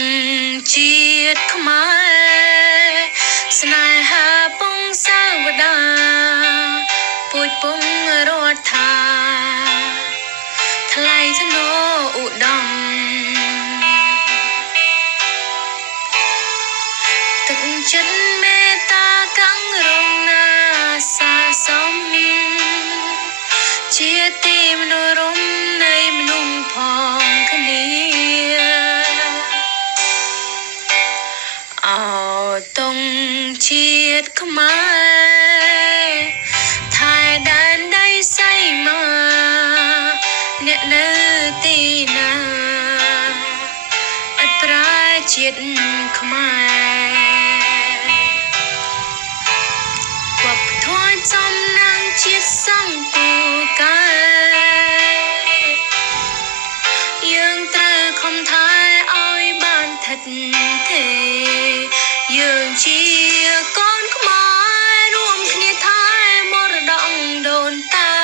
ងជាតិខ្មែរស្នេហាពងសាវតាពួយពងរដ្ឋាថ្លៃធ្នូឧត្តមទឹកចិត្តមេត្តាកាំងរងណាសាសមជាទីមនោរមនៃមនុស្សផងគ្នាអោតងជាតិខ្មែរថែដែនដីសីមាអ្នកនៅទីណាឥតប្រែជាតិខ្មែរវប្បធម៌ចំណាំងជាតិសង្គមកាយើងត្រូវខំថែឲ្យបានថិតថេរយើងជាកូនខ្មែររួមគ្នាថែមរតកដូនតា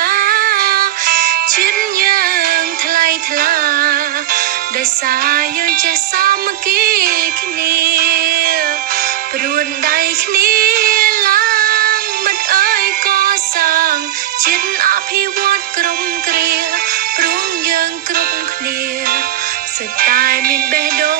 ជាតិយើងថ្លៃថ្លាដោយសារយើងចេះសាមគ្គីគ្នាព្រួនដៃគ្នាឡើងមិត្តអើយកសាងជាតិអភិវឌ្ឍក្រុមគ្រាព្រមយើងគ្រប់គ្នាសិតតែមានបេះដូង